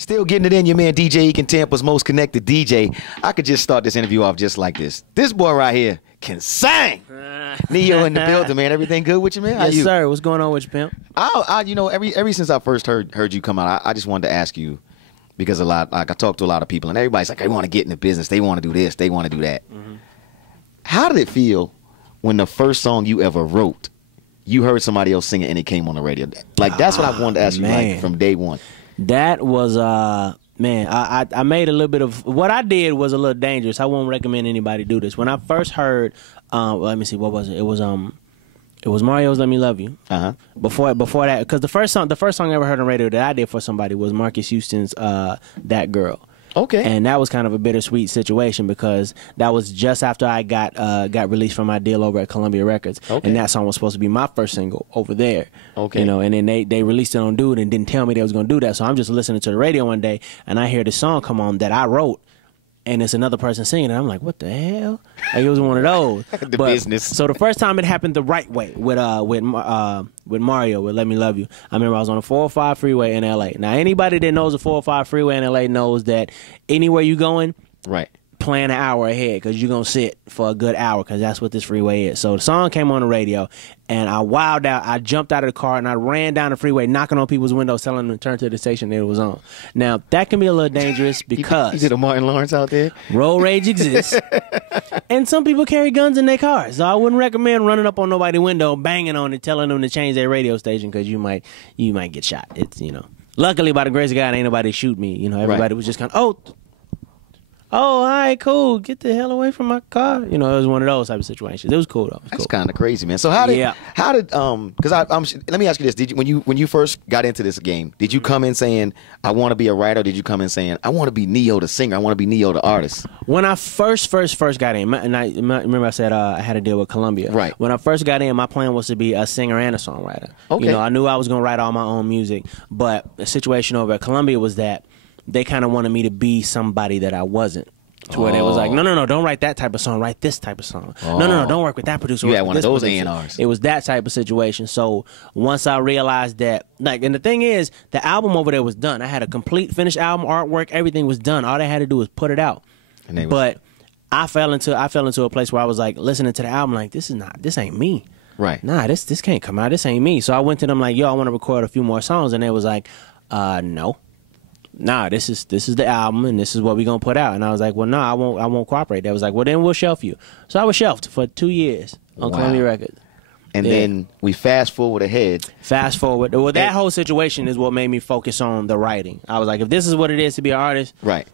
Still getting it in, your man DJ Ekin, Tampa's most connected DJ. I could just start this interview off just like this. This boy right here can sing. Neo in the building, man. Everything good with you, man? How Yes, you? sir. What's going on with you, pimp? You know, ever since I first heard you come out, I just wanted to ask you, because I talked to a lot of people, and everybody's like, they want to get in the business. They want to do this. They want to do that. Mm-hmm. How did it feel when the first song you ever wrote, you heard somebody else sing it and it came on the radio? Like, that's what I wanted to ask you, like, from day one. That was man, I made a little bit of, what I did was a little dangerous. I won't recommend anybody do this. When I first heard, let me see, what was it? It was Mario's "Let Me Love You." Before that, because the first song I ever heard on radio that I did for somebody was Marcus Houston's "That Girl." Okay. And that was kind of a bittersweet situation because that was just after I got released from my deal over at Columbia Records. Okay. And that song was supposed to be my first single over there. Okay. You know, and then they released it on Dude and didn't tell me they was going to do that. So I'm just listening to the radio one day and I hear the song come on that I wrote. And it's another person singing, and I'm like, what the hell? Like, it was one of those. Business. So the first time it happened the right way with Mario, with "Let Me Love You," I remember I was on a 405 freeway in L.A. Now, anybody that knows the 405 freeway in L.A. knows that anywhere you going, right, plan an hour ahead because you're going to sit for a good hour because that's what this freeway is. So the song came on the radio, and I wilded out. I jumped out of the car, and I ran down the freeway, knocking on people's windows, telling them to turn to the station that it was on. Now, that can be a little dangerous because... You did a Martin Lawrence out there? Road rage exists. And some people carry guns in their cars. So I wouldn't recommend running up on nobody's window, banging on it, telling them to change their radio station because you might get shot. It's, you know. Luckily, by the grace of God, ain't nobody shoot me. You know, everybody was just kind of, oh, all right, cool. Get the hell away from my car. You know, it was one of those type of situations. It was cool though. That's kind of crazy, man. So how did because let me ask you this: did you when you first got into this game, did you come in saying I want to be a writer? Or did you come in saying I want to be Neo the singer? I want to be Neo the artist? When I first got in, and I remember I said I had a deal with Columbia. Right. When I first got in, my plan was to be a singer and a songwriter. Okay. You know, I knew I was going to write all my own music, but the situation over at Columbia was that they kind of wanted me to be somebody that I wasn't. To where they was like, no, don't write that type of song, write this type of song. No, don't work with that producer. You had one of those A&Rs. It was that type of situation. So once I realized that, like, and the thing is, the album over there was done. I had a complete finished album, artwork, everything was done. All they had to do was put it out. But I fell into a place where I was like listening to the album, like, this ain't me. Right. Nah, this can't come out. This ain't me. So I went to them like, yo, I want to record a few more songs, and they was like, no. Nah, this is the album, and this is what we're gonna put out. And I was like, well, no, I won't cooperate. They was like, well, then we'll shelf you. So I was shelved for 2 years on Columbia Records. And then we fast forward ahead. Well, that whole situation is what made me focus on the writing. I was like, if this is what it is to be an artist, right,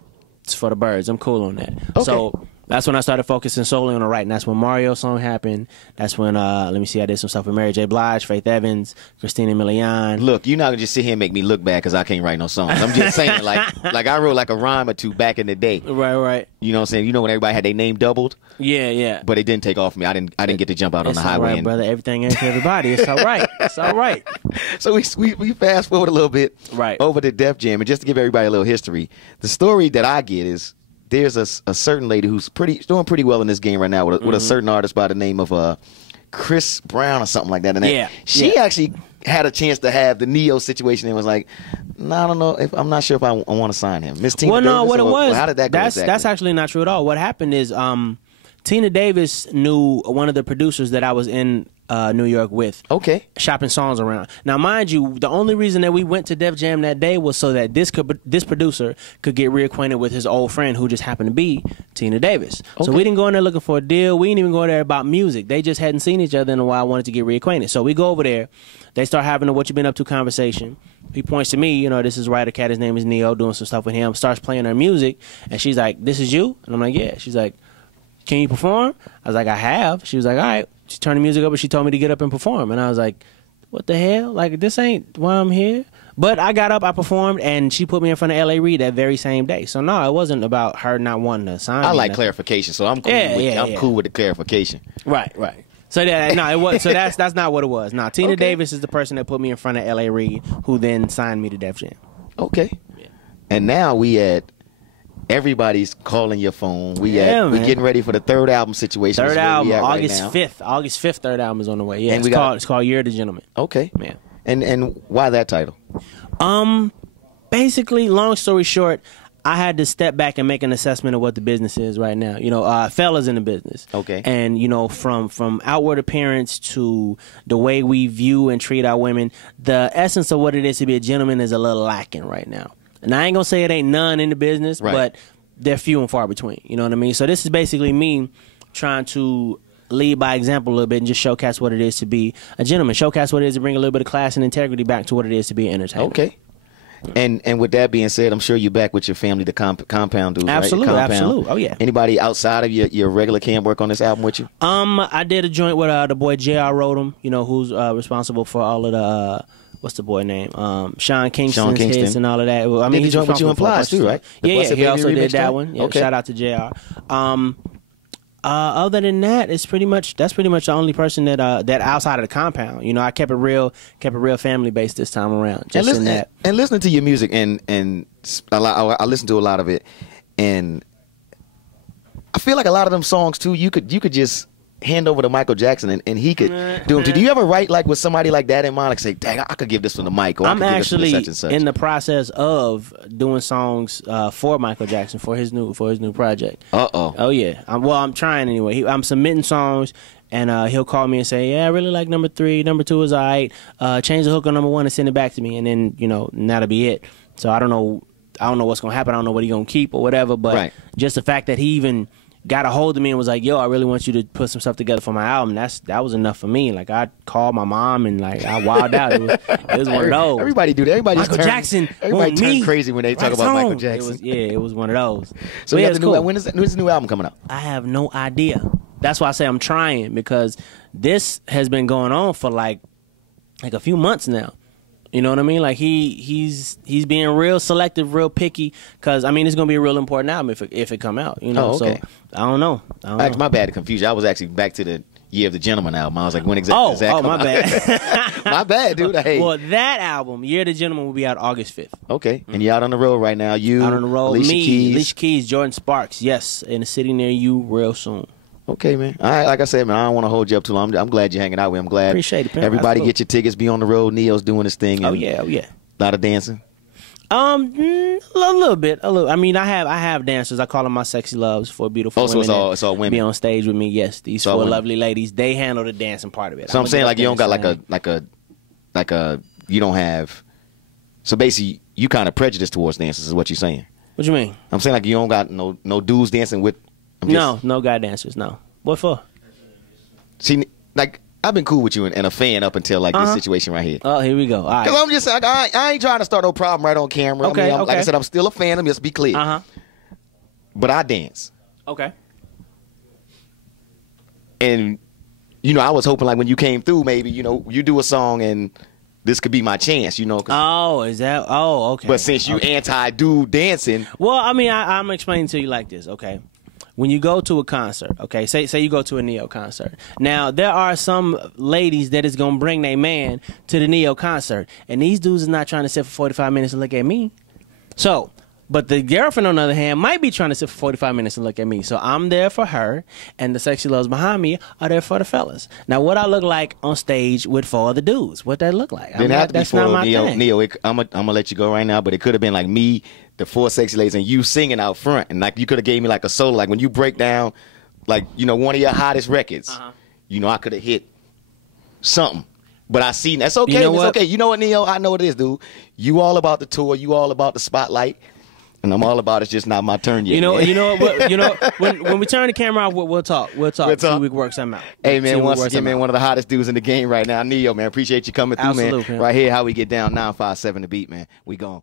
it's for the birds. I'm cool on that. Okay. So that's when I started focusing solely on the writing. That's when Mario's song happened. That's when, let me see, I did some stuff with Mary J. Blige, Faith Evans, Christina Milian. Look, you're not going to just sit here and make me look bad because I can't write no songs. I'm just saying, like I wrote like a rhyme or two back in the day. Right. You know what I'm saying? You know when everybody had their name doubled? Yeah. But it didn't take off for me. I didn't get to jump out on the highway. All right, brother. Everything ain't for everybody. It's all right. It's all right. So we fast forward a little bit over to Def Jam. And just to give everybody a little history, the story that I get is there's a certain lady who's doing pretty well in this game right now with a certain artist by the name of Chris Brown or something like that. And she actually had a chance to have the Neo situation and was like, no, I don't know. I'm not sure if I want to sign him. Miss Tina Davis? No, what it was, how did that go exactly? That's actually not true at all. What happened is Tina Davis knew one of the producers that I was in New York with. Okay. Shopping songs around. Now, mind you, the only reason that we went to Def Jam that day was so that this producer could get reacquainted with his old friend who just happened to be Tina Davis. Okay. So we didn't go in there looking for a deal. We didn't even go there about music. They just hadn't seen each other in a while, wanted to get reacquainted. So we go over there. They start having a what you been up to conversation. He points to me, you know, this is writer cat, his name is Neo, doing some stuff with him, starts playing her music, and she's like, this is you? And I'm like, yeah. She's like, can you perform? I was like, I have. She was like, all right. She turned the music up and she told me to get up and perform. And I was like, what the hell? Like, this ain't why I'm here. But I got up, I performed, and she put me in front of L.A. Reid that very same day. So, no, it wasn't about her not wanting to sign me. I like clarification, so I'm cool, I'm cool with the clarification. Right. So, it was, so that's not what it was. No, Tina Davis is the person that put me in front of L.A. Reid, who then signed me to Def Jam. Okay. Yeah. And now we at... Everybody's calling your phone. We getting ready for the third album situation. Third album, August 5th. August 5th, third album is on the way. Yeah, it's called Year of the Gentleman. Okay. Yeah. And why that title? basically, long story short, I had to step back and make an assessment of what the business is right now. You know, fellas in the business. Okay. And, you know, from outward appearance to the way we view and treat our women, the essence of what it is to be a gentleman is a little lacking right now. And I ain't going to say it ain't none in the business, but they're few and far between. You know what I mean? So this is basically me trying to lead by example a little bit and just showcase what it is to be a gentleman. Showcase what it is to bring a little bit of class and integrity back to what it is to be an entertainer. Okay. And with that being said, I'm sure you're back with your family, the Compound dudes, absolutely, right? Absolutely. Oh, yeah. Anybody outside of your regular cam work on this album with you? I did a joint with the boy JR Rodham, you know, who's responsible for all of the, what's the boy name? Sean Kingston's hits and all of that. I mean, he's joint with you in Plies too, right? Yeah, he also did that one. Yeah, okay. Shout out to JR. Other than that, that's pretty much the only person that outside of the Compound. You know, I kept it real family based this time around. Just in that. And listening to your music and I listen to a lot of it, and I feel like a lot of them songs too. You could just hand over to Michael Jackson and he could do them too. Do you ever write like with somebody like that in mind, like say, dang, I could give this one to Mike, or I'm I could actually give this one to such and such? In the process of doing songs for Michael Jackson for his new project. Oh yeah. I'm trying anyway. I'm submitting songs, and he'll call me and say, yeah, I really like number 3, number 2 is alright. Change the hook on number 1 and send it back to me, and then and that'll be it. So I don't know what's gonna happen. I don't know what he's gonna keep or whatever. But just the fact that he even got a hold of me and was like, yo, I really want you to put some stuff together for my album. That was enough for me. Like, I called my mom and like I wilded out. It was one of those. Everybody do that. Everybody Jackson. Everybody turn crazy when they talk about Michael Jackson. It was one of those. So yeah, cool. When is the new album coming out? I have no idea. That's why I say I'm trying, because this has been going on for like a few months now. You know what I mean? Like he's being real selective, real picky, because I mean it's gonna be a real important album if it come out. You know, okay. So I don't know. My bad, confusion. I was actually back to the Year of the Gentleman album. I was like, when exactly does that come my out? bad. My bad, dude. Hey. Well, that album, Year of the Gentleman, will be out August 5th. Okay, and you're out on the road right now. You out on the road. Alicia Keys, Jordan Sparks. Yes, in a city near you, real soon. Okay, man. All right, like I said, man, I don't want to hold you up too long. I'm glad you're hanging out with me. I'm glad. Appreciate it, man. Everybody get your tickets. Be on the road. Neo's doing his thing. Oh yeah. A lot of dancing. A little bit. I mean, I have dancers. I call them my sexy loves for beautiful women. So it's all women. Be on stage with me. Yes, these 4 lovely ladies. They handle the dancing part of it. So I'm saying like you don't got like a you don't have. So basically, you kind of prejudiced towards dancers is what you're saying. What you mean? I'm saying like you don't got no dudes dancing with. No guy dancers. No. What for? See, like I've been cool with you and a fan up until like this situation right here. Oh, here we go. All right. Because I'm just like I ain't trying to start no problem right on camera. Okay, I mean, like I said, I'm still a fan. Just be clear. But I dance. Okay. And I was hoping like when you came through, maybe you do a song and this could be my chance. Oh, is that? Oh, okay. But since you anti-dude dancing, well, I mean, I'm explaining to you like this. Okay. When you go to a concert, okay, say you go to a Neo concert. Now, there are some ladies that is going to bring their man to the Neo concert, and these dudes is not trying to sit for 45 minutes and look at me. So, but the girlfriend, on the other hand, might be trying to sit for 45 minutes and look at me. So I'm there for her, and the sexy loves behind me are there for the fellas. Now, what I look like on stage with 4 other dudes, what that look like? That's not my thing. Neo, I'm gonna let you go right now, but it could have been like me, the 4 sexy ladies, and you singing out front, and like you could have gave me like a solo, like when you break down, like one of your hottest records. I could have hit something. But I seen that's okay. It's okay. You know what, Neo? I know what it is, dude. You all about the tour. You all about the spotlight. And I'm all about it's just not my turn yet. When we turn the camera off, we'll talk. See if we can work something out. Hey man, once again, man, one of the hottest dudes in the game right now, Neo, man. Appreciate you coming through, man. Right here, how we get down 957 the beat, man. We gone.